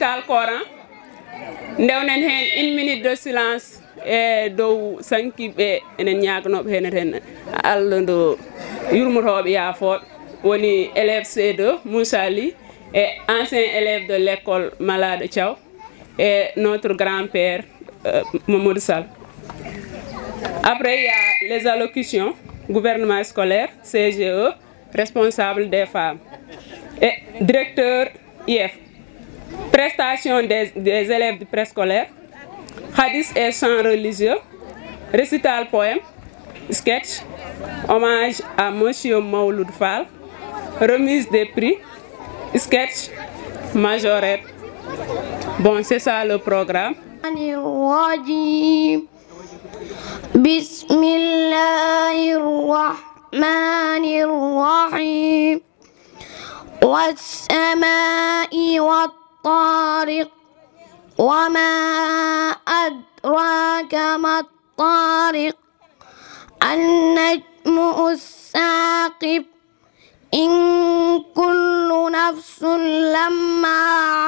récital Coran ndewnen hen 1 minute de silence e dow sankiɓe enen ñaganoɓe hen Allah ndo yurmotoɓe yaafoɓe woni élève C2 Moussa Ly et ancien élève de l'école Malade Thiaw et notre grand-père Mamadou Sall. Après, il y a les allocutions, gouvernement scolaire, CGE, responsable des femmes et directeur IF. Prestation des élèves du préscolaire, hadith et chants religieux, récital poème, sketch, hommage à Monsieur Mauloud Fall, remise des prix, sketch, majorette. Bon, c'est ça le programme. بسم الله الرحمن الرحيم والسماء والطارق وما أدراك ما الطارق النجم الثاقب إن كل نفس لما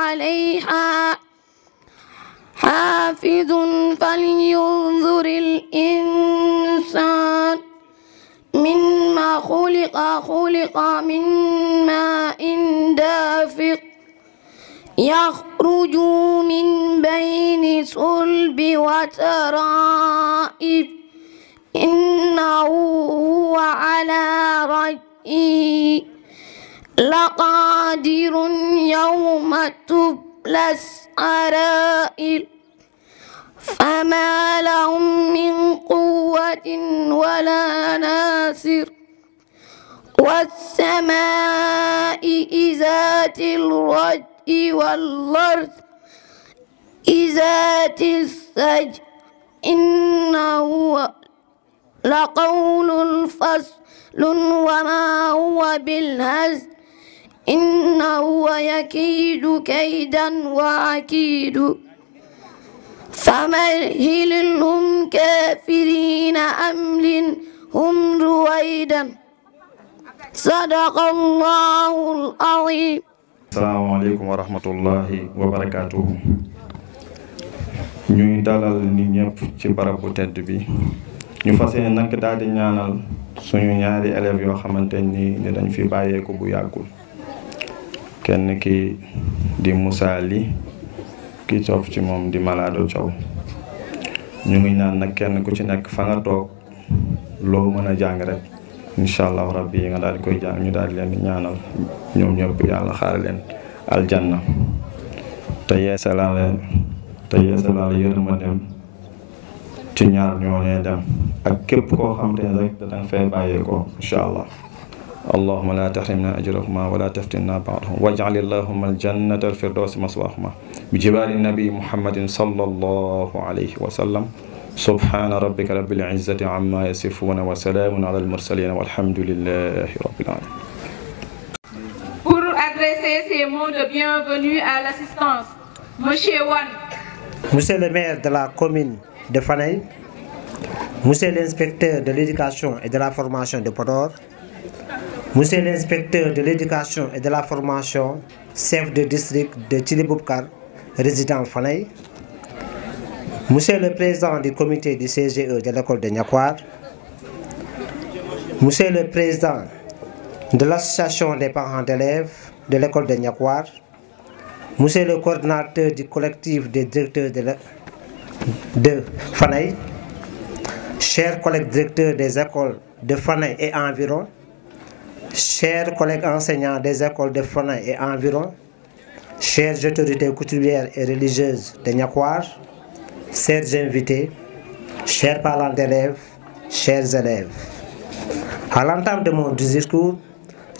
عليها حافظ فلينظر الإنسان مما خلق من ماء دافق يخرج من بين صلب وترائب إنه هو على رجعه لقادر يوم تبلى السرائر فما لهم من قوة ولا ناصر والسماء ذات الرجع والأرض ذات السجع إنه لقول فصل وما هو بالهزل إنه يكيد كيدا وأكيد فمهلهم كافرين أملهم رويدا صدق الله العظيم. السلام عليكم ورحمة الله وبركاته. ñuy dalal nit ñëpp ci barab bu tedd bi ñu fas yéene nag daal di ñaanal suñu ñaari élèves yoo xamante ni dañ fi bàyyeeku bu yàggul kenn ki di Moussa Ly ki topp ci moom di Malade Thiaw ñu ngi naan nag kenn ku ci nekk fa nga toog loo mën a jàng rek incha allah rabbi yi nga daal di koy jàng ñu daal di leen di ñaanal ñoom ñëpp yàlla xaare leen aljanna te yeesalaale yërmandeem ci ñaar ñooñee dem ak képp koo xam te rek danga fee bàyyeekoo incha allah allahumma la tahrimna ajrahuma wala taftinna ba'dahum waj'al allahumma aljannata alfirdawsi maswahuma bi jiwari nabi muhammadin sallallahu alayhi wa sallam subhana rabbika rabbil izzati amma yasifuna wa salamun ala almursalin walhamdulillahi rabbil alamin. Pour adresser ces mots de bienvenue à l'assistance, Monsieur Wan. Monsieur le maire de la commune de Fanaye, Monsieur l'inspecteur de l'éducation et de la formation de Podor, Monsieur l'inspecteur de l'éducation et de la formation, chef de district de Thily-Boubacar, résident Fanaye, Monsieur le président du comité du CGE de l'école de Niakwar, Monsieur le président de l'association des parents d'élèves de l'école de Niakwar, Monsieur le coordinateur du collectif des directeurs de Fanaye, chers collègues directeurs des écoles de Fanaye et environ, chers collègues enseignants des écoles de Fanaye et environ, chères autorités coutumières et religieuses de Niakwar, chers invités, chers parents d'élèves, chers élèves. À l'entame de mon discours,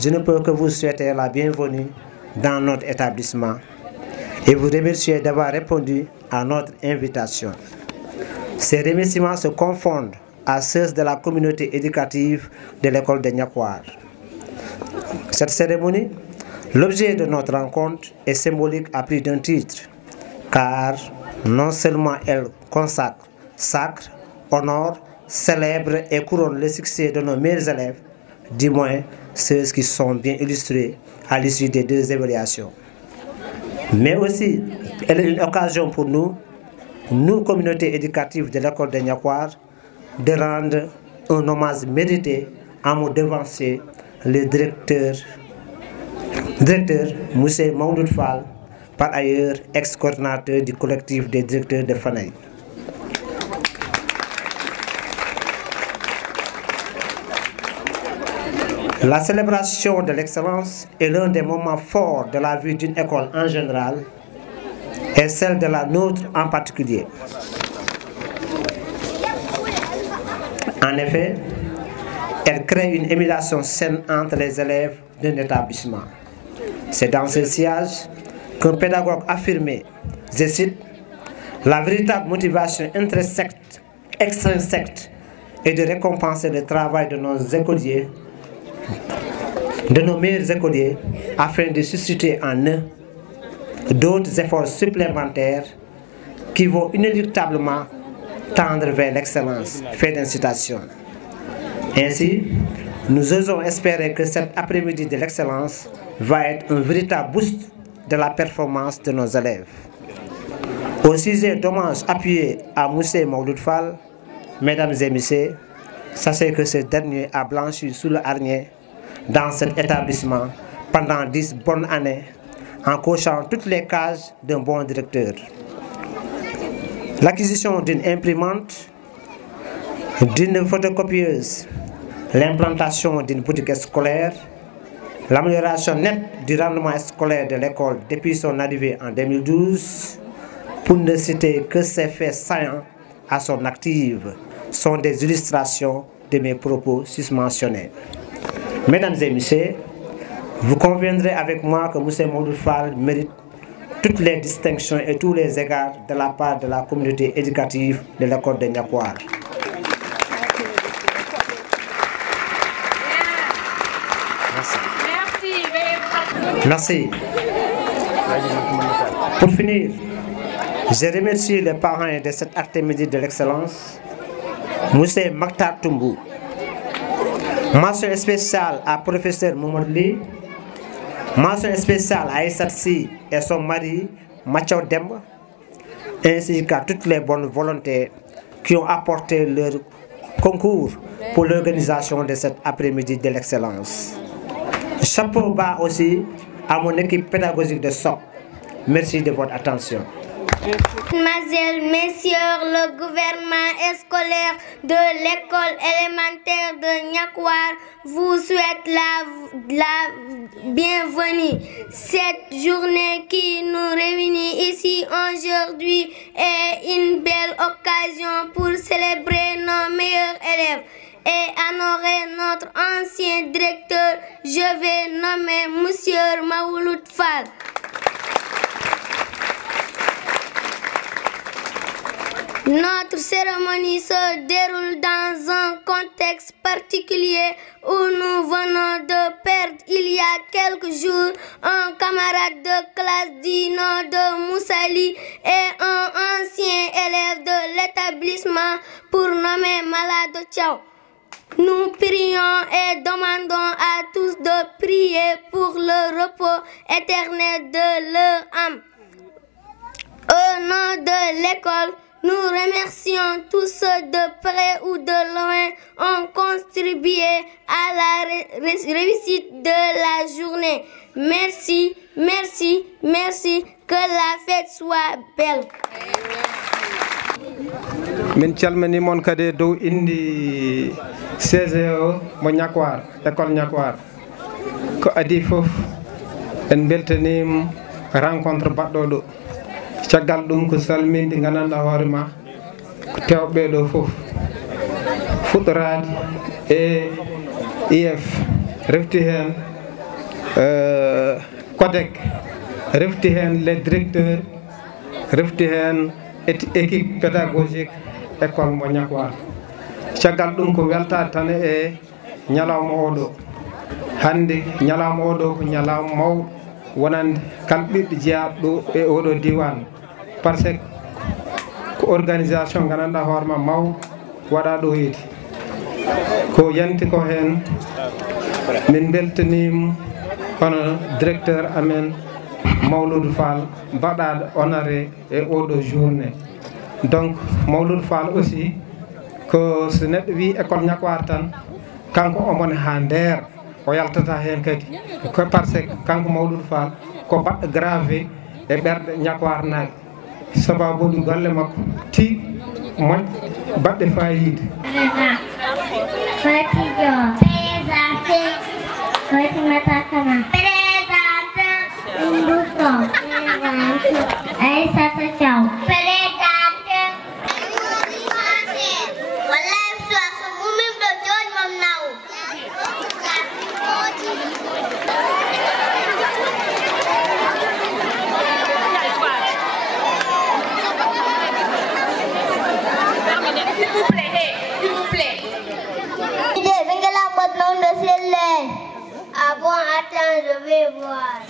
je ne peux que vous souhaiter la bienvenue dans notre établissement et vous remercier d'avoir répondu à notre invitation. Ces remerciements se confondent à ceux de la communauté éducative de l'école de Niakwar. Cette cérémonie, l'objet de notre rencontre est symbolique à plus d'un titre, car non seulement elle consacre, sacre, honore, célèbre et couronne le succès de nos meilleurs élèves, du moins ceux qui sont bien illustrés à l'issue des deux évaluations, mais aussi elle est une occasion pour nous, communauté éducative de l'école de Niakwar, de rendre un hommage mérité à mon devancier, le directeur M. Maoudoud Fall, par ailleurs ex-coordinateur du collectif des directeurs de Fanaï. La célébration de l'excellence est l'un des moments forts de la vie d'une école en général et celle de la nôtre en particulier. En effet, elle crée une émulation saine entre les élèves d'un établissement. C'est dans ce sillage qu'un pédagogue affirmé, je cite, « La véritable motivation extrinsèque est de récompenser le travail de nos écoliers, de nos meilleurs écoliers, afin de susciter en eux d'autres efforts supplémentaires qui vont inéluctablement tendre vers l'excellence. » Fin d'incitation. Ainsi, nous osons espérer que cet après-midi de l'excellence va être un véritable boost de la performance de nos élèves. Au sujet d'hommage appuyé à M. Maoudoud Fall, mesdames et messieurs, sachez que ce dernier a blanchi sous le harnier dans cet établissement pendant 10 bonnes années en cochant toutes les cases d'un bon directeur. L'acquisition d'une imprimante, d'une photocopieuse, l'implantation d'une boutique scolaire, l'amélioration nette du rendement scolaire de l'école depuis son arrivée en 2012, pour ne citer que ces faits saillants à son active, sont des illustrations de mes propos susmentionnés. Mesdames et messieurs, vous conviendrez avec moi que M. Maoudoud Fall mérite toutes les distinctions et tous les égards de la part de la communauté éducative de l'école de Niakwar. Merci. Pour finir, je remercie les parents de cet après-midi de l'excellence, M. Maktar Toumbou. Mention spéciale à professeur Mohamed Ly. Mention spéciale à Aïssatsi et son mari, Mathieu Demba, ainsi qu'à toutes les bonnes volontés qui ont apporté leur concours pour l'organisation de cet après-midi de l'excellence. Chapeau bas aussi à mon équipe pédagogique de SOC. Merci de votre attention. Mesdemoiselles, Messieurs, le gouvernement scolaire de l'école élémentaire de Niakwar vous souhaite la bienvenue. Cette journée qui nous réunit ici aujourd'hui est une belle occasion pour célébrer nos meilleurs élèves et honorer notre ancien directeur. Je vais nommer M. Maoudoud Fall. Notre cérémonie se déroule dans un contexte particulier où nous venons de perdre il y a quelques jours un camarade de classe du nom de Moussali et un ancien élève de l'établissement pour nommer Malado Tchao. Nous prions et demandons à tous de prier pour le repos éternel de leur âme. Au nom de l'école, nous remercions tous ceux de près ou de loin ont contribué à la réussite de la journée. Merci, merci, merci. Que la fête soit belle. Min calmini mon kadi dow indi CGO mo Niakwar école Niakwar ko adi fof en beltanim rencontre baddo do caggal dum ko salminde gananda hoore ma ko tewbe do fof futorade e IF refti hen codec refti hen les directeurs refti hen équipe pédagogique école mo Niakwar caggal dum ko welta tan e nyalawma odo hande nyalawma odo ko nyalawma maw wonande kalbidde jeabdo e odo diwan parce que ko organisation gananda horma maw wada do yiti ko yanti ko hen min beltanim hono directeur amen Mawlud Fall mbaɗaɗo honoré e oɗo journée. Donc Mawlud Fall aussi ko so neɗɗo wi école Niakwar tan kanko omone ha nder o yaltata hen kadi ko par ce que kanko Mawlud Fall ko baɗɗo gravé e ɓerɗe Niakwar naaɓe sababude golle makko ti moƴƴe baɗɗe fayida. Fati Dior présenté Fatimata Kama présenté Oumou Sow présenté Aïssata Thiaw présenté wallahi so mumim ɗo joni mom naw Ah bon, attends, je vais voir.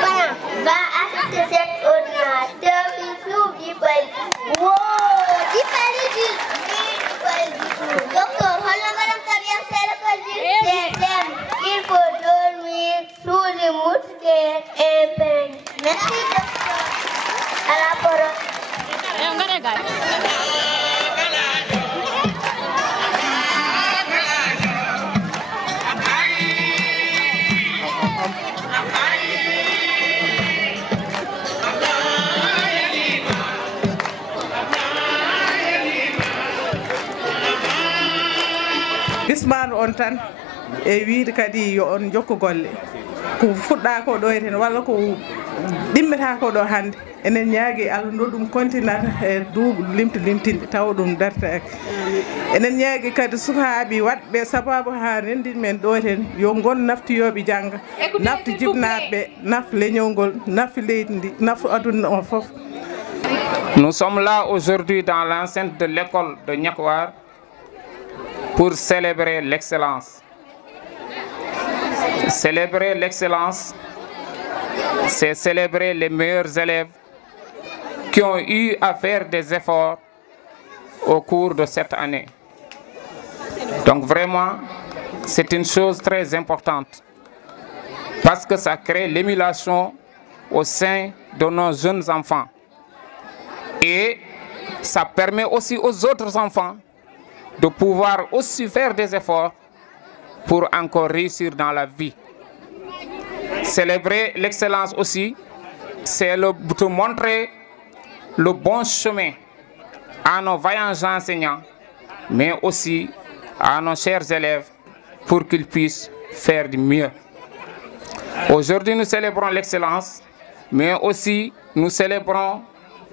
Voilà, va acheter cet ordinateur qui s'ouvre du pays. Wow, du pays. Docteur, madame Tabia, c'est le président. Il faut dormir sous les moustiquaires et peine. Merci, docteur. À la parole. Bismanu on tan e wiide kadi yo on jokku golle ko fuɗɗa ko ɗo hen walla ko ɗimmeta ko ɗo hande enen ñaagui Allah ndo ɗum continata e duuɓi limtinde taw ɗum dartaki enen ñaagui kadi sukaɓe watɓe sababu ha rendin men ɗo hen yo gon naftiyoɓe jangga nafti jibnaɓe naf leñolngol nafi leydi ndi nafu aduna o foof. Nous sommes là aujourd'hui dans l'enceinte de l'école de Niakwar pour célébrer l'excellence. Célébrer l'excellence, c'est célébrer les meilleurs élèves qui ont eu à faire des efforts au cours de cette année. Donc vraiment, c'est une chose très importante parce que ça crée l'émulation au sein de nos jeunes enfants. Et ça permet aussi aux autres enfants de pouvoir aussi faire des efforts pour encore réussir dans la vie. Célébrer l'excellence aussi, c'est de montrer le bon chemin à nos vaillants enseignants, mais aussi à nos chers élèves pour qu'ils puissent faire du mieux. Aujourd'hui, nous célébrons l'excellence, mais aussi nous célébrons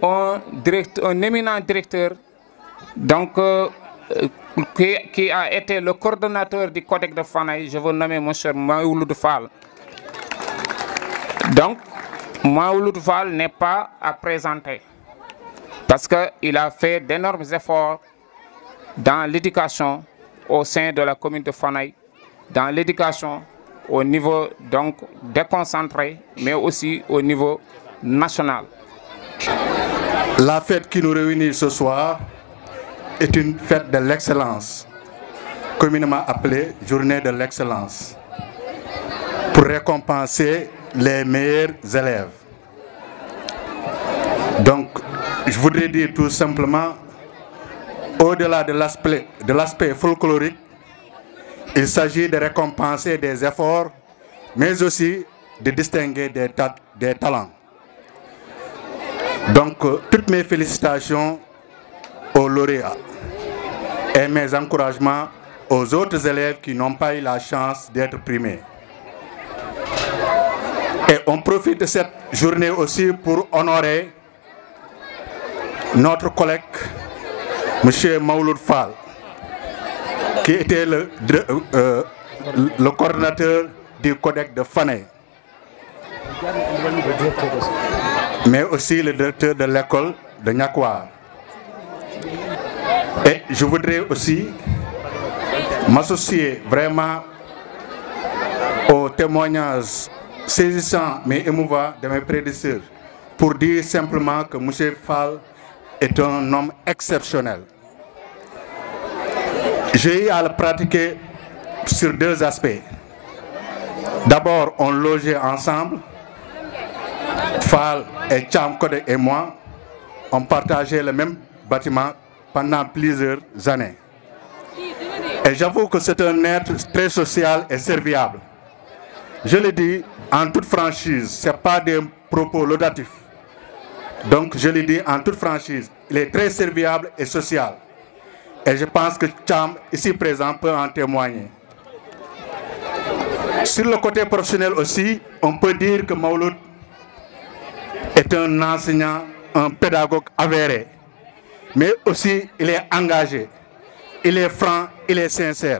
un éminent directeur donc, qui a été le coordonnateur du Codex de Fanaï. Je veux nommer M. Mawlud Fall. Donc, Mawlud Fall n'est pas à présenter parce qu'il a fait d'énormes efforts dans l'éducation au sein de la commune de Fanaï, dans l'éducation au niveau donc déconcentré, mais aussi au niveau national. La fête qui nous réunit ce soir est une fête de l'excellence, communément appelée Journée de l'excellence, pour récompenser les meilleurs élèves. Donc, je voudrais dire tout simplement, au-delà de l'aspect folklorique, il s'agit de récompenser des efforts, mais aussi de distinguer des talents. Donc, toutes mes félicitations aux lauréats et mes encouragements aux autres élèves qui n'ont pas eu la chance d'être primés. Et on profite de cette journée aussi pour honorer notre collègue, M. Mawlud Fall, qui était le coordinateur du Codex de Fanaï, mais aussi le directeur de l'école de Niakwar. Et je voudrais aussi m'associer vraiment aux témoignages saisissants mais émouvants de mes prédécesseurs pour dire simplement que M. Fall est un homme exceptionnel. J'ai eu à le pratiquer sur deux aspects. D'abord, on logeait ensemble, Fall et Cham Kodé et moi, on partageait le même bâtiment pendant plusieurs années. Et j'avoue que c'est un être très social et serviable. Je le dis en toute franchise, ce n'est pas des propos laudatifs. Donc je le dis en toute franchise, il est très serviable et social. Et je pense que Cham, ici présent, peut en témoigner. Sur le côté professionnel aussi, on peut dire que Mawlud est un enseignant, un pédagogue avéré. Mais aussi, il est engagé, il est franc, il est sincère.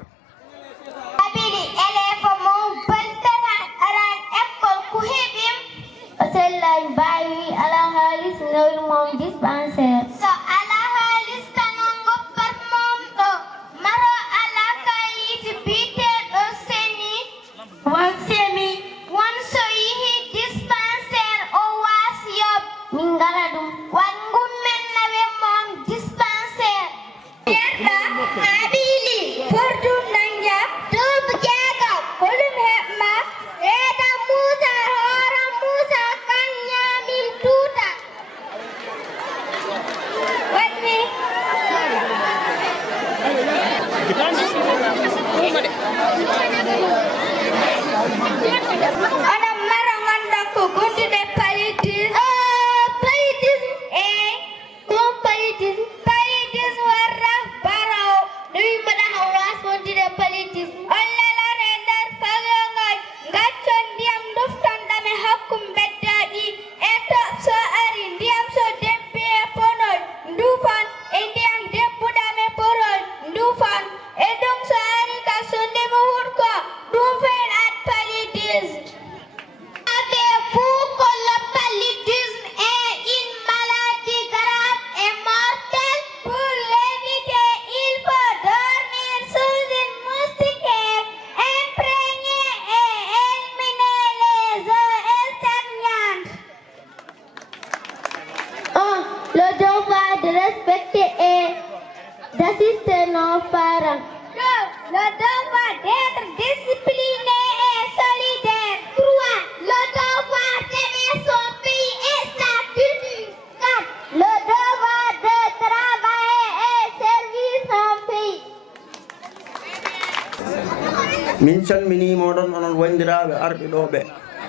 min calminimo ɗon onon wandiraɓe arɓe ɗo ɓe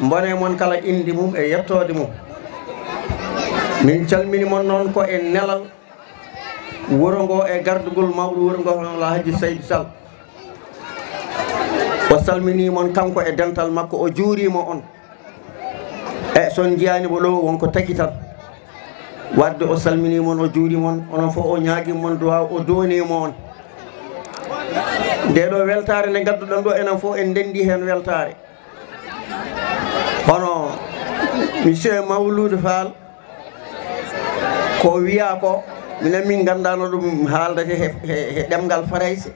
bone mon kala indi mum e yettode mum min calminimon noon ko e nelal wuro ngo e gardugol mawɗo wuro ngo hono Alhaji Saydou Sall o salminimon kanko e dental makko o juurima on e son jiyanimo ɗo wonko taki tan wadde o salminimon o juurimon onon fof o ñaaguimon duwaw o donimo on nde ɗo weltare nde gadduɗon ɗo enen fof en dendi hen weltare hono monsieur Mawlud Fall ko wiya ko minen min gandano ɗum haaldate he ɗemgal farayse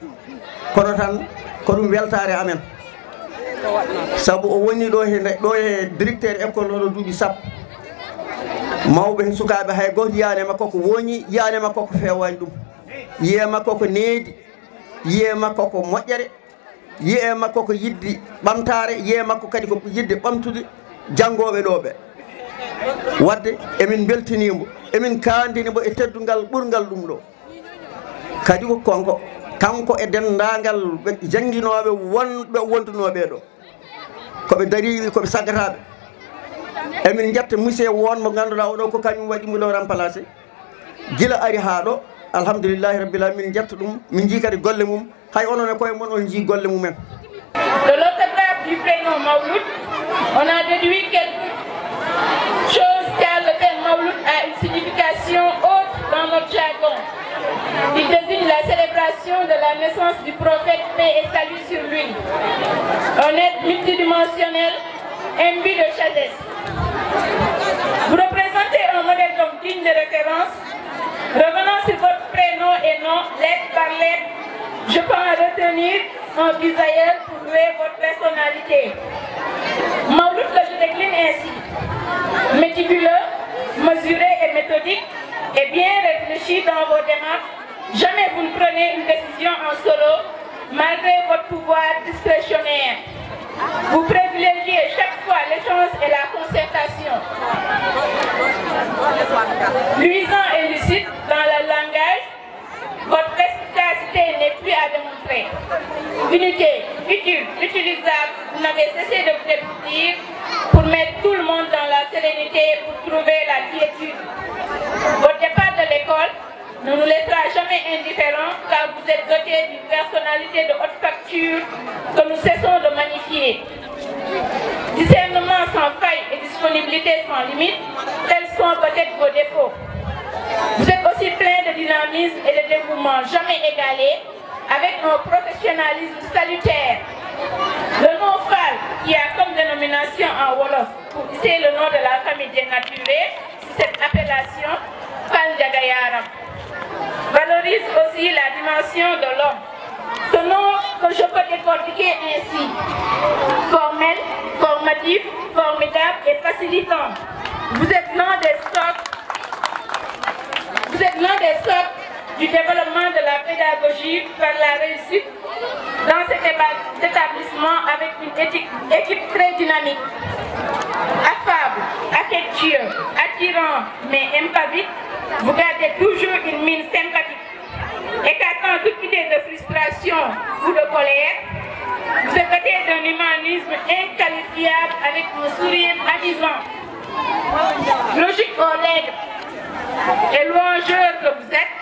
kono tan ko ɗum weltare amen saabu o woni ɗo e directeur école oɗo duuɓi sappo mawɓe sukaɓe hay goto yiyane makko ko woñi yiyane makko ko fewani ɗum yiye makko ko needi yiye makko ko moƴƴere yiye makko ko yidde ɓamtare yiye makko kadi ko yidde ɓamtude janggoɓe ɗo ɓe wadde emin beltinimo emin kandinimo e teddungal ɓurgal ɗum ɗo kadi ko konko kanko e dendagal ɓe jangguinoɓe wonɓe wondunoɓe ɗo koɓe dari koɓe saggataɓe emin jetta monsieur won mo ganduɗa oɗo ko kañum waɗi mulo remplacé gila ari ha ɗo alhamdulillahi rabbil alamin min jetta ɗum min jii kadi golle mum hay onon e koye mon on jii golle mumen. De l'orthographe du prénom Mawlud, on a déduit quelque chose car le terme Mawlud a une signification haute dans notre jargon. Il désigne la célébration de la naissance du prophète, paix et salut sur lui. Un être multidimensionnel, imbu de sagesse. Vous représentez un modèle d'homme digne de référence. Revenons sur votre prénom et nom, lettre par lettre. Je peux en retenir un bisaïeul pour louer votre personnalité. Mawlud que je décline ainsi. Méticuleux, mesuré et méthodique, et bien réfléchi dans vos démarches, Jamais vous ne prenez une décision en solo, malgré votre pouvoir discrétionnaire. Vous privilégiez chaque fois l'échange et la concertation. Luisant et lucide dans le langage, votre efficacité n'est plus à démontrer. Unité, utile, utilisable, vous n'avez cessé de vous débrouiller pour mettre tout le monde dans la sérénité, pour trouver la quiétude. Votre départ de l'école ne nous laissera jamais indifférents car vous êtes dotés d'une personnalité de haute facture que nous cessons de magnifier. Discernement sans faille et disponibilité sans limite, tels sont peut-être vos défauts. Vous êtes aussi plein de dynamisme et de dévouement jamais égalé, avec un professionnalisme salutaire. Le nom FAL, qui a comme dénomination en Wolof, pour c'est le nom de la famille dénaturée, cette appellation, FAL Jagayaram, valorise aussi la dimension de l'homme. Ce nom que je peux décortiquer ainsi: formel, formatif, formidable et facilitant. Vous êtes l'un des stocks. Vous êtes l'un des socles du développement de la pédagogie par la réussite dans cet établissement avec une équipe très dynamique. Affable, affectueux, attirant mais empathique, vous gardez toujours une mine sympathique. Écartant toute idée de frustration ou de colère, vous êtes doté d'un humanisme inqualifiable avec un sourire amusant. Logique aux lèvres et louangeur que vous êtes,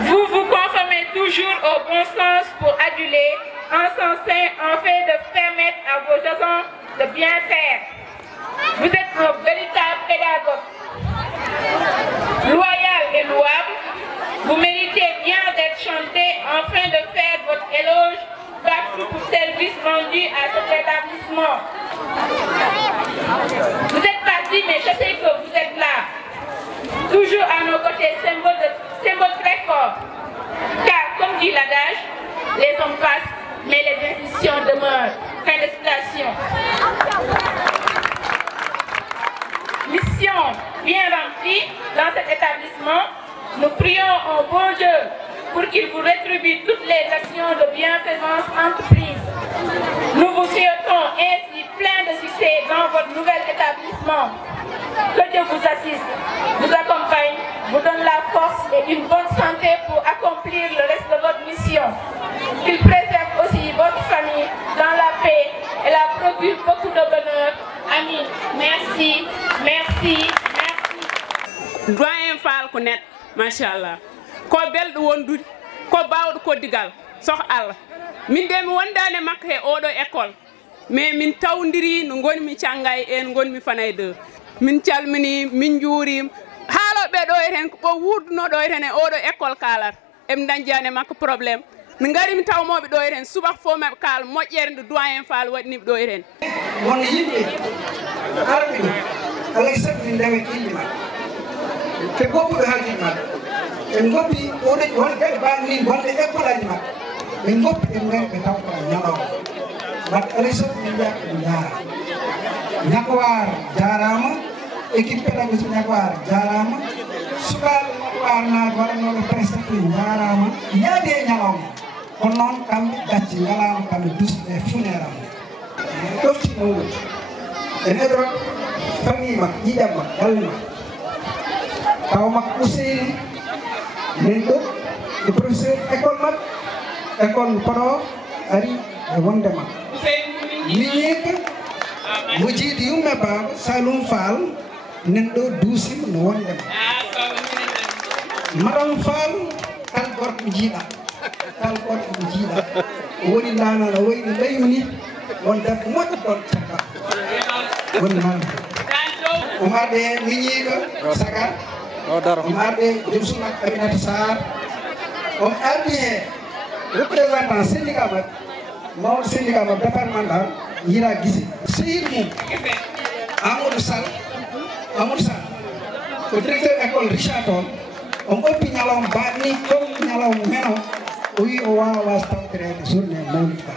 vous vous conformez toujours au bon sens pour aduler, encenser, en fait de permettre à vos agents de bien faire. Vous êtes un véritable pédagogue. Loyal et louable, vous méritez bien d'être chanté afin de faire votre éloge partout pour service rendu à cet établissement. Vous êtes parti, mais je sais que vous êtes là. Toujours à nos côtés, symbole très fort. Car, comme dit l'adage, les hommes passent, mais les institutions demeurent. Fin de citation. Mission bien remplie dans cet établissement, nous prions au bon Dieu pour qu'il vous rétribue toutes les actions de bienfaisance entreprises. Nous vous souhaitons ainsi plein de succès dans votre nouvel établissement. Que Dieu vous assiste, vous accompagne, vous donne la force et une bonne santé pour accomplir le reste de votre mission. Qu'il préserve aussi votre famille dans la paix et la procure beaucoup de bonheur. Amin. Merci, merci, merci. Doyen Fall ko net, machallah. Ko belɗo wondude, ko bawɗo koddigal, soh Allah. Min de mi wondane makko he oɗo école. Mais min tawdiri no gonmi Thiangay en gonmi Fanay 2. Min calmini, min juurim. Haaloɓe ɗo eten ko wurduno ɗo eten e oɗo école kalat. Em dañjani makko probléme. Mi ngari mi tawmoɓe ɗo eten subaka fo maɓe kaala moƴƴere nde doyen Fall waɗiniɓe ɗo eten. Won yimɓe arɓe alay sago min ndewe inde maɓɓe te goppuɓe haaldin maɓɓe en goppi oɗo won kadi mbawni wonde école aji maɓɓe ɓe goppi ɓe ngari ɓe taw koa ñalawma wadde alay sago min mbiya ɓe jaara Ñakwar jarama équipe pédagogique Ñakwar jarama sukaɓe Ñakwar naaɓe waɗanoɓe prestaté jarama yaade e ñalawma kono noon kamɓe gacci ngalama kamɓe dusɓe funéral ɗofti mawɗo en heɗoro famille makko ƴiƴam makko galle makko taw makko Ousseyni nen ɗo e professeur école makko école Podor ari e wonde makko miñeka mo jiiɗi yumme baba Saloum Fall nen ɗo duusima no wonde makko madame Fall kal gorko jiiɗa kal gorko jiiɗa o woni ndana no wayno laymu ni won debbo moƴƴo ɗon caggal woni mala o marde miñiɗo sagar o marde joom sumak Aminata Sarr o ardi he représentant syndicat maɓɓe mawɗo syndicat maɓɓe départemental Yira Guissé sehil mum Amadou Sall ko directeur école Richard Toll on ɓoppi ñalawma baɗni comme ñalawma meno o wi o wawa tawtirede journée mawlid ba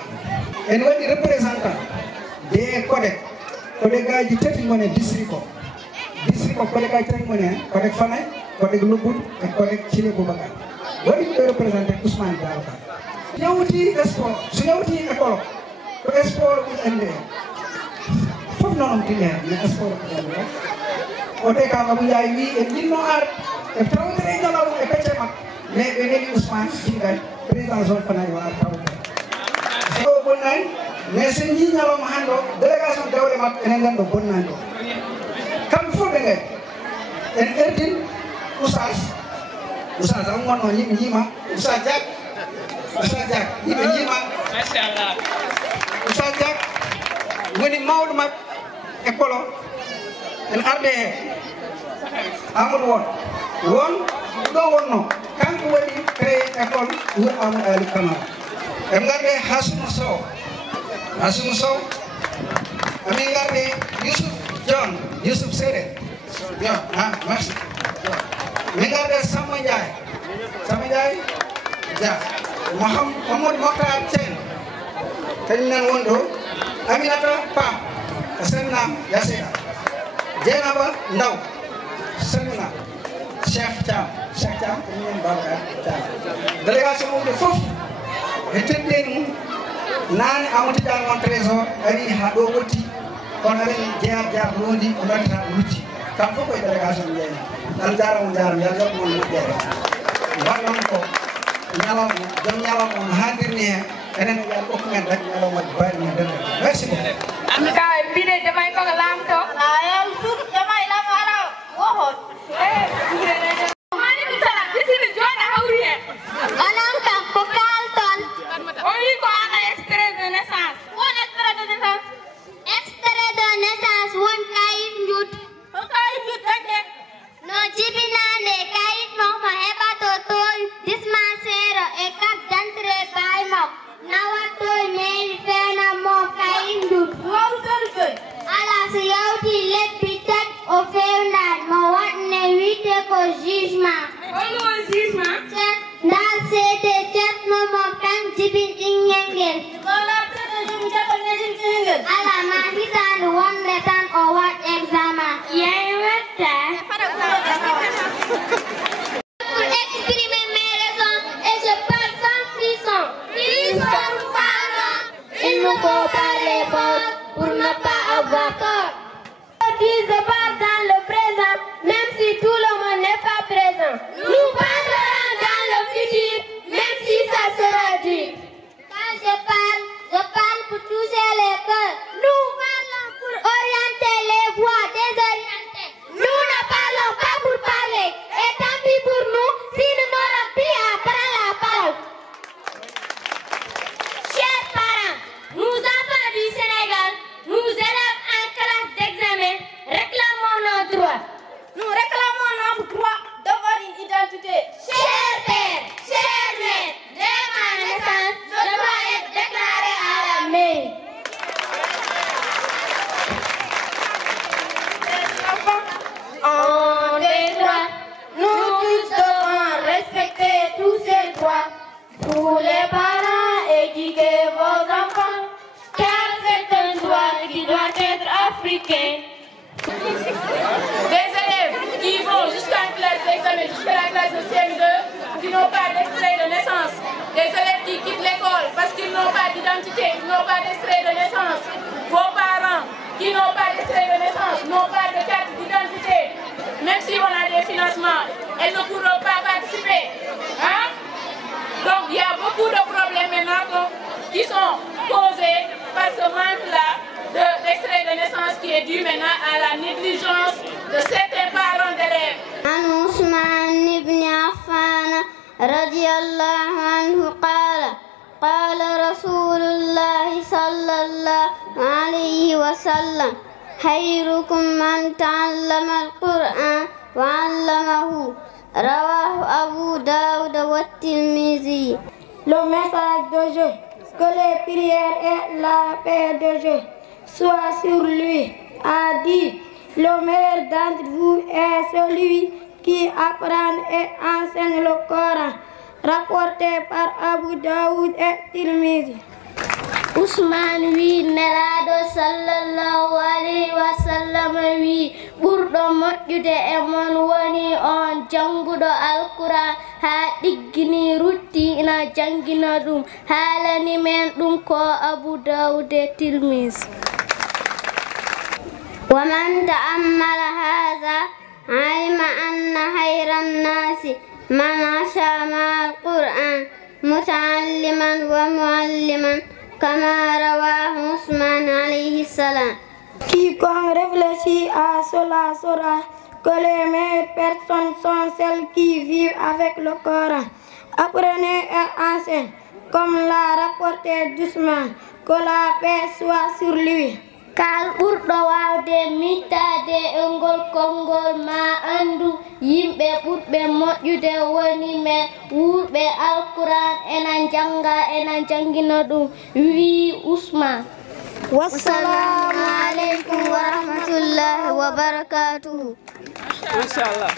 en waɗi représentant de codec gaji tati gone district o codec gaji tati gone hen codec Fanay collègue Lobbout et collègue Thilé Boubacar woni ɓe représenté Ousmane Diallo Ka ñawti sport so ñawti école ko sport ɓuri ande fof noon dilli hen mais sport ɓuri ande o de kam Abou Ndiaye wi en jinno ar e tawdere ñalawma e pecce makko mais ɓe neli Ousmane Jigal président zone Fanayi o ar tawdere so bonnani mais sen jii ñalawma hande o délégation dawle makko enen nden ɗo bonnani o kamɓe fof ɓe gari en erdin Oustaz am wonno yimɓe jiima Oustaz Diak yimɓe jiima machallah Oustaz Diak woni mawɗo makko école o en arde he Amadou won ɗo wonno kanko waɗi créé école wuro Amadou Ali Camara en garde Hassouma Sow amin garde Youssouf Séré John merci min garde Samba Ndiaye Dia Mamadou Mokhtar Sène kañum nan woni ɗo Aminata Pam a salminama Yasina Dieynaba Ndaw salminama Cheikh Thiam kañum woni Babacar Thiam délégation mumɓe fof e teddeni mum nane Amadou Tidiane won trésor ari ha ɗo ɓotti kono aren jeeya londi o noddata o lutti kam fof koye délégation jeyna Allah jarama yalla yoɓ mon moƴƴere mbaɗɗon ko ñalawma joom ñalawma on haadirni hen enen yalla hokkumen rek ñalawma baɗi men dende merci beaucoup ka e mbine jamay koko lamto ayal suk jamay lam ala wohon maaleykum salam bisimi joni hawri hen onon kam ko kalton o wi ko ana extrait de naissance won extrait de naissance won kayit njut ko kayit njut dagge no jibinande kayit mo heɓato toon dispensaire e carte d'entrée bay mak nawato mairie fena mo kayit njut ala so yawti lebbi tat o fewnan mo waɗne wiite ko jugement ndar seede ceerno mo kan jibin ɓinguel ngel ala ma hitande wonde tan o waɗ examen yey wetta pour exprimer mes raisons et je parle sans frisson. Nous parlons, il nous faut parler fort pour ne pas avoir tort. Aujourd'hui je parle dans le présent même si tout le monde n'est pas présent. Nous parlerons dans le futur même si ça sera dur. Quand je parle pour toucher les cœurs. Nous parlons pour orienter les voix désorientées. Nous ne parlons pas pour parler. Et tant pis pour nous si nous n'aurons plus à prendre la parole. Chers parents, nous enfants du Sénégal, nous élèves en classe d'examen, réclamons nos droits. Nous réclamons notre droit d'avoir une identité. Chers pères, chers mères, dès ma naissance, je dois être déclaré à la mairie. On des droits, nous tous devons respecter tous ces droits. Tous les parents, éduquez vos enfants, car c'est un droit qui doit être africain. Des élèves qui vont jusqu'à la classe d'examen, jusqu'à la classe de CM2, qui n'ont pas d'extrait de naissance. Des élèves qui quittent l'école parce qu'ils n'ont pas d'identité, ils n'ont pas d'extrait de naissance. Vos parents qui n'ont pas d'extrait de naissance, n'ont pas de carte d'identité. Même si on a des financements, elles ne pourront pas participer. Hein? Donc il y a beaucoup de problèmes maintenant qui sont posés par ce manque-là d'extrait de naissance qui est dû maintenant à la négligence de certains parents d'élèves. Ousmane ibn Affan radiyallahu anhu قال رسول الله صلى الله عليه وسلم خيركم من تعلم القرآن وعلمه رواه أبو داود والترمذي. Le message de Dieu, que les prières et la paix de Dieu soient sur lui, a dit: le meilleur d'entre vous est celui qui apprend et enseigne le Coran. Rapporté par Abu Daoud et Tirmizi. Ousmane wi nelaɗo sallallahu alayhi wa sallam wi ɓurɗo moƴƴude e mon woni on janguɗo alquran ha ɗiggini rutti ina jangina ɗum haalani men ɗum ko Abu Dawud Tirmisi. ومن تأمل هذا علم أن خير الناس من عاش مع القرآن متعلما ومعلما كما رواه عثمان عليه السلام. Quiconque réfléchit à cela saura que les meilleures personnes sont celles qui vivent avec le Coran. Apprenez et enseignez, comme l'a rapporté Ousmane, que la paix soit sur lui. Kal ɓurɗo wawde mittade e ngol konngol ma andu yimɓe ɓurɓe moƴƴude woni men wuurɓe alquran ena janga ena jangina ɗum wi Ousmane. Wassalamu aleykum wa rahmatullahi wa barakatuhu. Machallah.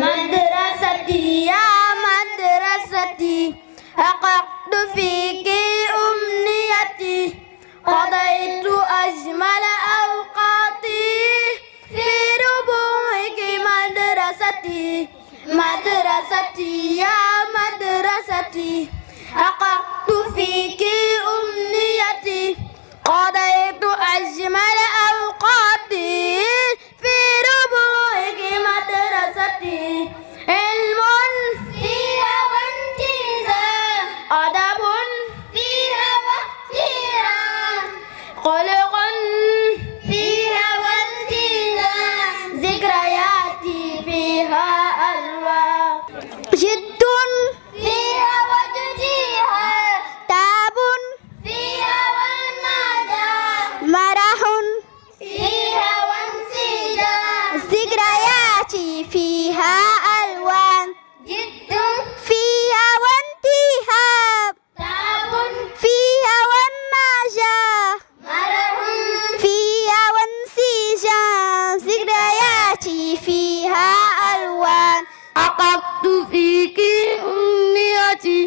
Madrasati ya madrasati حققت فيك أمنيتي قضيت أجمل أوقاتي في ربوعك مدرستي مدرستي يا مدرستي حققت فيك أمنيتي قضيت أجمل أوقاتي في ربوعك مدرستي علم فيها وانتزاع أدب فيها واحترام خلق فيها وانتزاع ذكرياتي فيها ألوان جد فيها وجديها تعب فيها والندى مرح فيها وانسجام ذكرياتي فيها ألوان جد فيها وانتهاب تعب فيها والنجاح مرح فيها وانسجام ذكرياتي فيها ألوان حققت فيك أمنيتي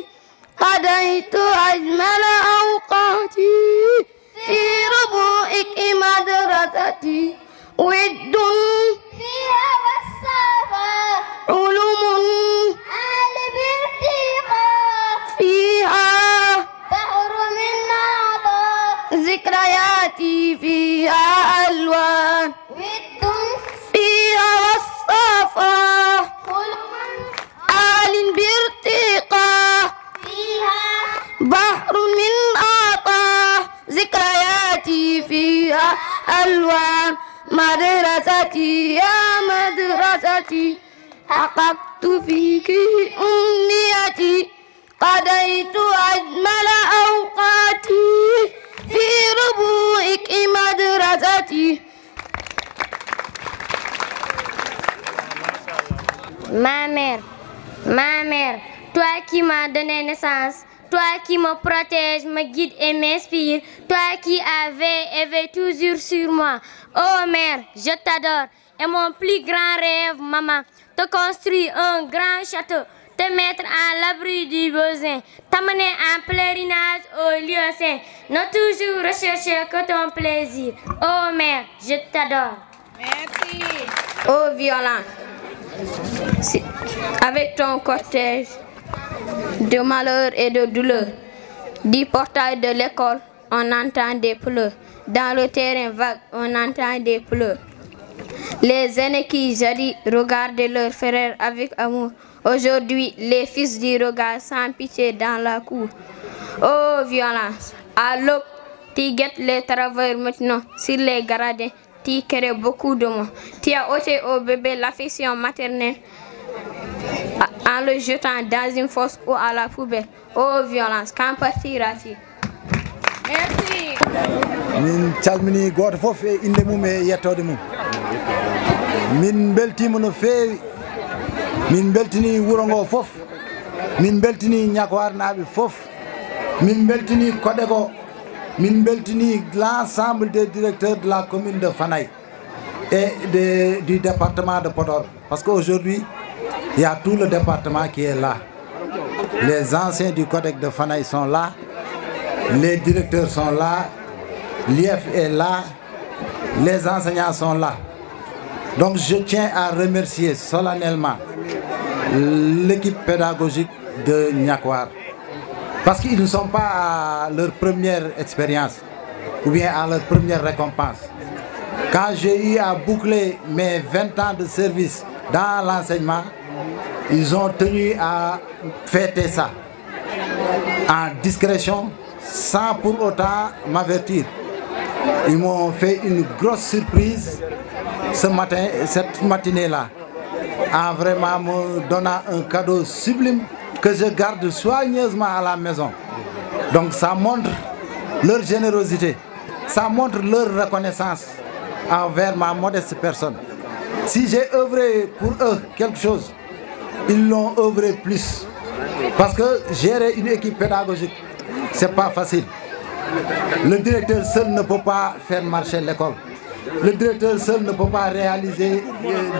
قضيت أجمل أوقاتي في ربوعك مدرستي ود فيها والصفا علوم أهل بارتقاء فيها بحر من عطاء ذكرياتي فيها ألوان ود فيها والصفا علوم أهل بارتقاء فيها بحر من عطاء ذكرياتي فيها ألوان مدرستي يا مدرستي حققت فيك أمنيتي قضيت أجمل أوقاتي في ربوعك مدرستي. Ma mère, toi qui m'as donné naissance, toi qui me protèges, me guides et m'inspires, toi qui as veillé et veille toujours sur moi. Oh mère, je t'adore. Et mon plus grand rêve, maman, te construire un grand château, te mettre à l'abri du besoin, t'amener en pèlerinage au lieu saint, ne toujours rechercher que ton plaisir. Oh mère, je t'adore. Merci. Oh violence. Avec ton cortège de malheur et de douleur, du portail de l'école, on entend des pleurs. Dans le terrain vague, on entend des pleurs. Les aînés qui jadis regardaient leurs frères avec amour, aujourd'hui les fils du regard sans pitié dans la cour. Oh violence, à l'aube, tu guettes les travailleurs maintenant sur les gradins, tu crées beaucoup de mots. Tu as ôté au bébé l'affection maternelle en le jetant dans une fosse ou à la poubelle. Oh violence, quand partiras-tu? Merci. Min calmini goto fof e inde mum e yettode mum. Min beltima no feewi. Min beltini wuro ngo fof. Min beltini Niakhar naaɓe fof. Min beltini Kodego. Min beltini l'ensemble des directeurs de la commune de Fanaye et du département de Podor. Parce qu'aujourd'hui, il y a tout le département qui est là. les anciens du Codex de Fanaï sont là, les directeurs sont là, l'IF est là, les enseignants sont là. Donc je tiens à remercier solennellement l'équipe pédagogique de Niakwar. Parce qu'ils ne sont pas à leur première expérience ou bien à leur première récompense. Quand j'ai eu à boucler mes 20 ans de service dans l'enseignement, ils ont tenu à fêter ça en discrétion, sans pour autant m'avertir. Ils m'ont fait une grosse surprise ce matin, cette matinée-là, en vraiment me donnant un cadeau sublime que je garde soigneusement à la maison. Donc ça montre leur générosité, ça montre leur reconnaissance envers ma modeste personne. Si j'ai œuvré pour eux quelque chose, ils l'ont œuvré plus. Parce que gérer une équipe pédagogique, c'est pas facile. Le directeur seul ne peut pas faire marcher l'école. Le directeur seul ne peut pas réaliser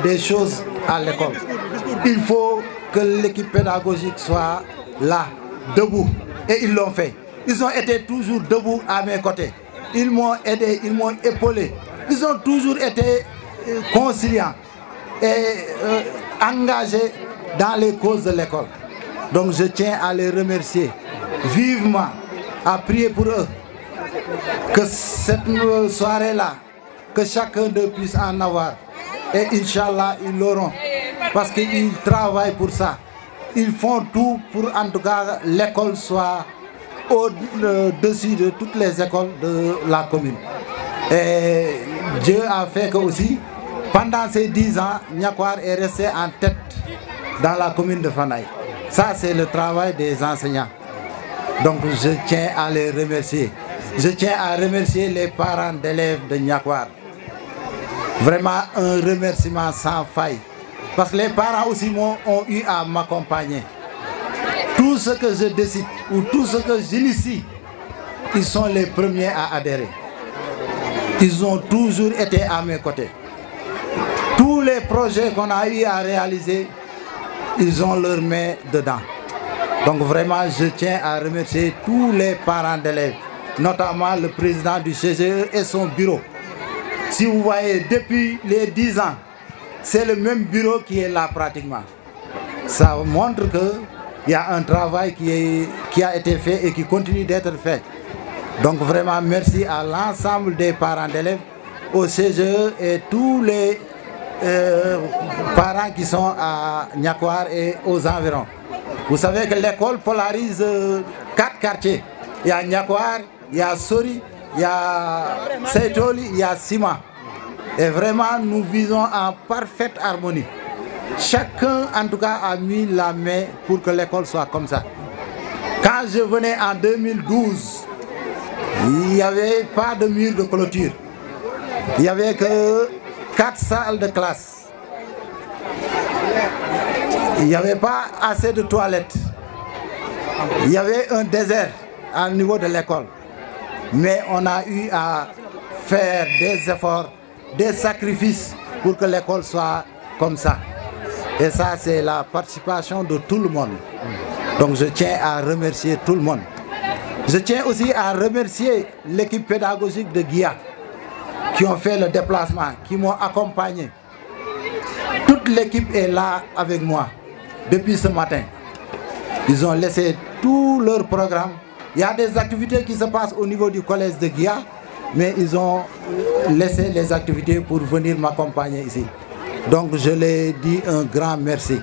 des choses à l'école. Il faut que l'équipe pédagogique soit là, debout. Et ils l'ont fait. Ils ont été toujours debout à mes côtés. Ils m'ont aidé, ils m'ont épaulé. Ils ont toujours été conciliants et engagés dans les causes de l'école. Donc je tiens à les remercier vivement, à prier pour eux. Que cette soirée-là, que chacun d'eux puisse en avoir. Et Inch'Allah, ils l'auront. Parce qu'ils travaillent pour ça. Ils font tout pour en tout cas l'école soit au-dessus de toutes les écoles de la commune. Et Dieu a fait que aussi, pendant ces 10 ans, Niakwar est resté en tête dans la commune de Fanaï. Ça, c'est le travail des enseignants. Donc je tiens à les remercier. Je tiens à remercier les parents d'élèves de Niakwar. Vraiment un remerciement sans faille. Parce que les parents aussi ont eu à m'accompagner. Tout ce que je décide ou tout ce que j'initie, ils sont les premiers à adhérer. Ils ont toujours été à mes côtés. Tous les projets qu'on a eu à réaliser, ils ont leur main dedans. Donc vraiment, je tiens à remercier tous les parents d'élèves, notamment le président du CGE et son bureau. Si vous voyez, depuis les 10 ans, c'est le même bureau qui est là pratiquement. Ça montre qu'il y a un travail qui a été fait et qui continue d'être fait. Donc vraiment, merci à l'ensemble des parents d'élèves, au CGE et tous les parents qui sont à Niakwar et aux environs. Vous savez que l'école polarise 4 quartiers. Il y a Niakwar, il y a Sori, il y a Seytoli, il y a Sima. Et vraiment, nous visons en parfaite harmonie. Chacun, en tout cas, a mis la main pour que l'école soit comme ça. Quand je venais en 2012, il n'y avait pas de mur de clôture. Il n'y avait que 4 salles de classe. Il n'y avait pas assez de toilettes. Il y avait un désert au niveau de l'école. Mais on a eu à faire des efforts, des sacrifices pour que l'école soit comme ça. Et ça, c'est la participation de tout le monde. Donc je tiens à remercier tout le monde. Je tiens aussi à remercier l'équipe pédagogique de Guia qui ont fait le déplacement, qui m'ont accompagné. Toute l'équipe est là avec moi depuis ce matin. Ils ont laissé tout leur programme. Il y a des activités qui se passent au niveau du collège de Guia, mais ils ont laissé les activités pour venir m'accompagner ici. Donc je les dis un grand merci.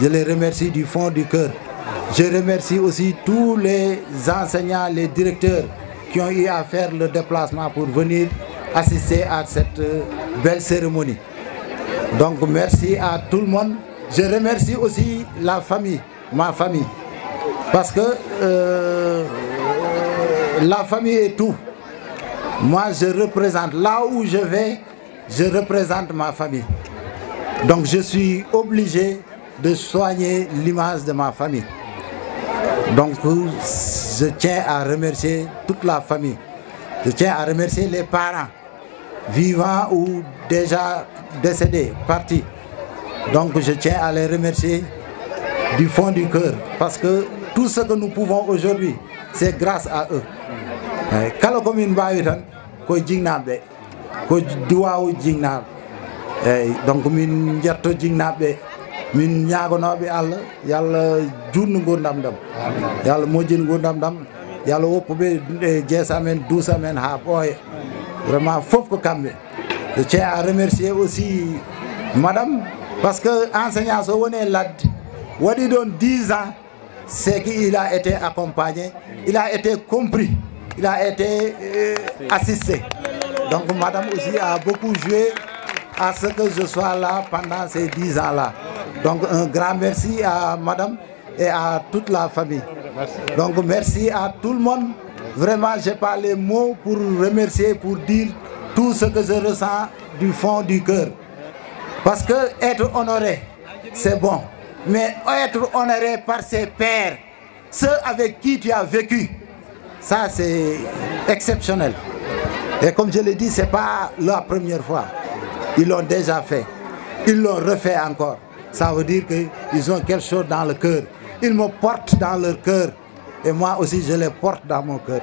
Je les remercie du fond du cœur. Je remercie aussi tous les enseignants, les directeurs qui ont eu à faire le déplacement pour venir assister à cette belle cérémonie. Donc merci à tout le monde. Je remercie aussi la famille, ma famille. Parce que la famille est tout. Moi je représente, là où je vais, je représente ma famille. Donc je suis obligé de soigner l'image de ma famille. Donc je tiens à remercier toute la famille. Je tiens à remercier les parents, vivants ou déjà décédés, partis. Donc je tiens à les remercier du fond du cœur. Parce que tout ce que nous pouvons aujourd'hui, c'est grâce à eux. Kala commune Bahutan, ko jingnaɓe, ko duwawu jingnaɓe. Donc min jetto jingnaɓe, min ñagonoɓe Allah, yalla jurnu gurdam dam. Yalla mojjin gurdam dam, yalla woppuɓe jeesa men, duusa men ha ɓooya. Vraiment fof ko kamɓe. Je tiens à remercier aussi madame, parce que enseignant so woni ladde waɗi ɗon 10 ans, c'est qu'il a été accompagné, il a été compris, il a été assisté. Donc madame aussi a beaucoup joué à ce que je sois là pendant ces 10 ans-là. Donc un grand merci à madame et à toute la famille. Donc merci à tout le monde. Vraiment, je n'ai pas les mots pour remercier, pour dire tout ce que je ressens du fond du cœur. Parce que être honoré, c'est bon. Mais être honoré par ses pairs, ceux avec qui tu as vécu, ça c'est exceptionnel. Et comme je l'ai dit, ce n'est pas la première fois. Ils l'ont déjà fait. Ils l'ont refait encore. Ça veut dire qu'ils ont quelque chose dans le cœur. Ils me portent dans leur cœur. Et moi aussi, je les porte dans mon cœur.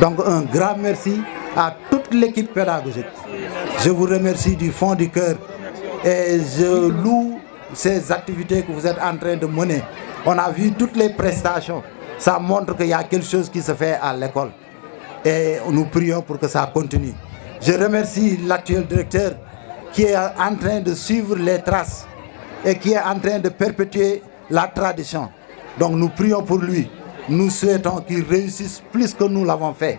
Donc un grand merci à toute l'équipe pédagogique. Je vous remercie du fond du cœur. Et je loue ces activités que vous êtes en train de mener. On a vu toutes les prestations. Ça montre qu'il y a quelque chose qui se fait à l'école. Et nous prions pour que ça continue. Je remercie l'actuel directeur qui est en train de suivre les traces et qui est en train de perpétuer la tradition. Donc nous prions pour lui. Nous souhaitons qu'il réussisse plus que nous l'avons fait.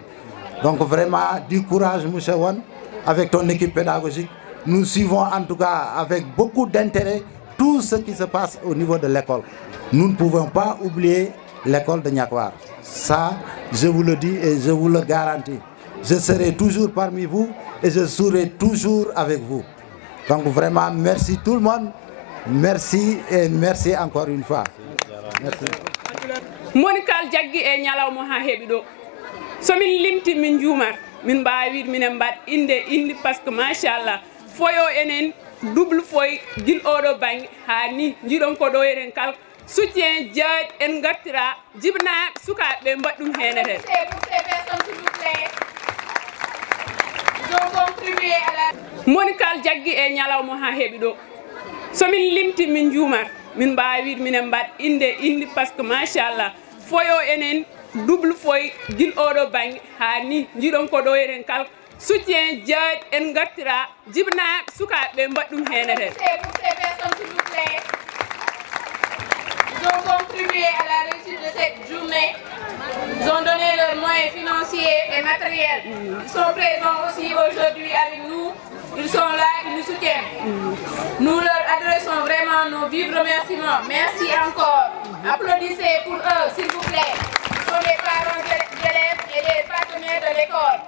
Donc vraiment, du courage, Mouchewan, avec ton équipe pédagogique. Nous suivons en tout cas avec beaucoup d'intérêt tout ce qui se passe au niveau de l'école. Nous ne pouvons pas oublier l'école de Niakwar. Ça, je vous le dis et je vous le garantis. Je serai toujours parmi vous et je serai toujours avec vous. Donc vraiment, merci tout le monde. Merci et merci encore une fois. Merci. Monikal jaggi e nyalawmo ha hebi do somin limti min juumar min mbawi minen mbad inde parce que machallah foyo enen double foy gil odo bang ha ni jidon ko do enen kal soutien jaaj en gattira jibna sukabe mbaddum henete monikal jaggi e nyalawmo ha hebi do somin limti min juumar min mbawi minen mbad inde parce que machallah foyo enen double foy gil odo bang ha ni jidon ko do enen kal soutien jaaj en gattira jibna sukabe mbaddum henete Ils ont contribué à la réussite de cette journée. Ils ont donné leurs moyens financiers et matériels. Ils sont présents aussi aujourd'hui avec nous. Ils sont là, ils nous soutiennent. Nous leur adressons vraiment nos vifs remerciements. Merci encore. Applaudissez pour eux, s'il vous plaît. Ils sont des parents d'élèves et des partenaires de l'école.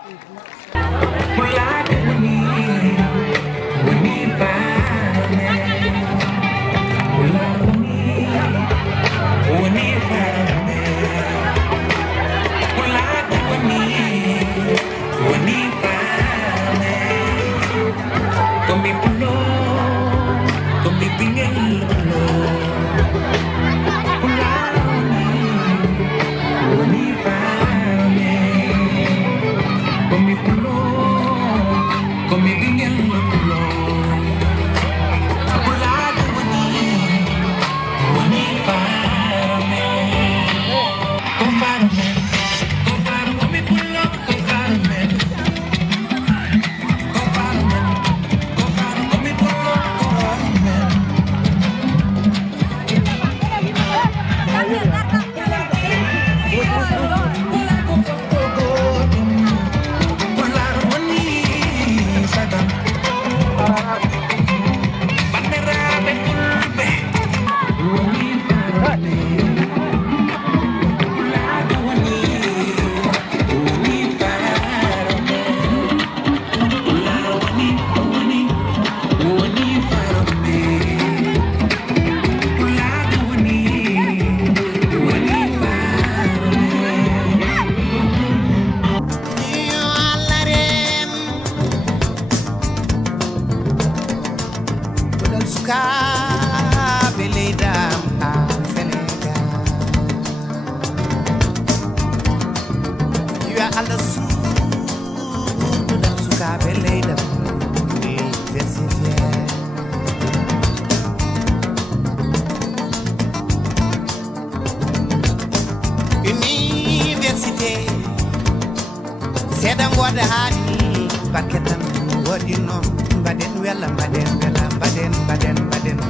wadani baketan wodi non baden wela baden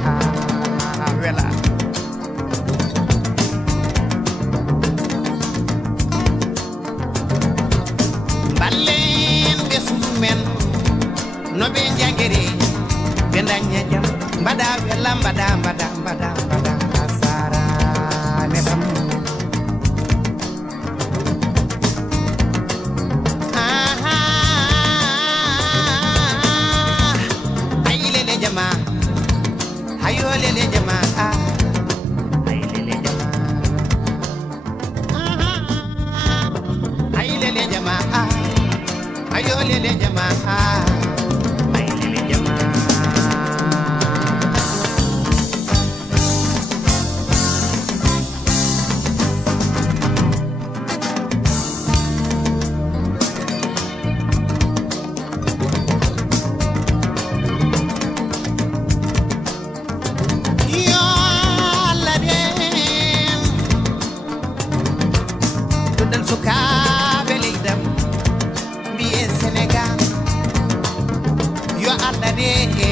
ha wela ballen be sumen no be jangere be dañe jam bada wela bada asara nebam ayo lele jama ay lele jama ay lele jama ayo lele jama ay lele jama Sénégal yo Allah de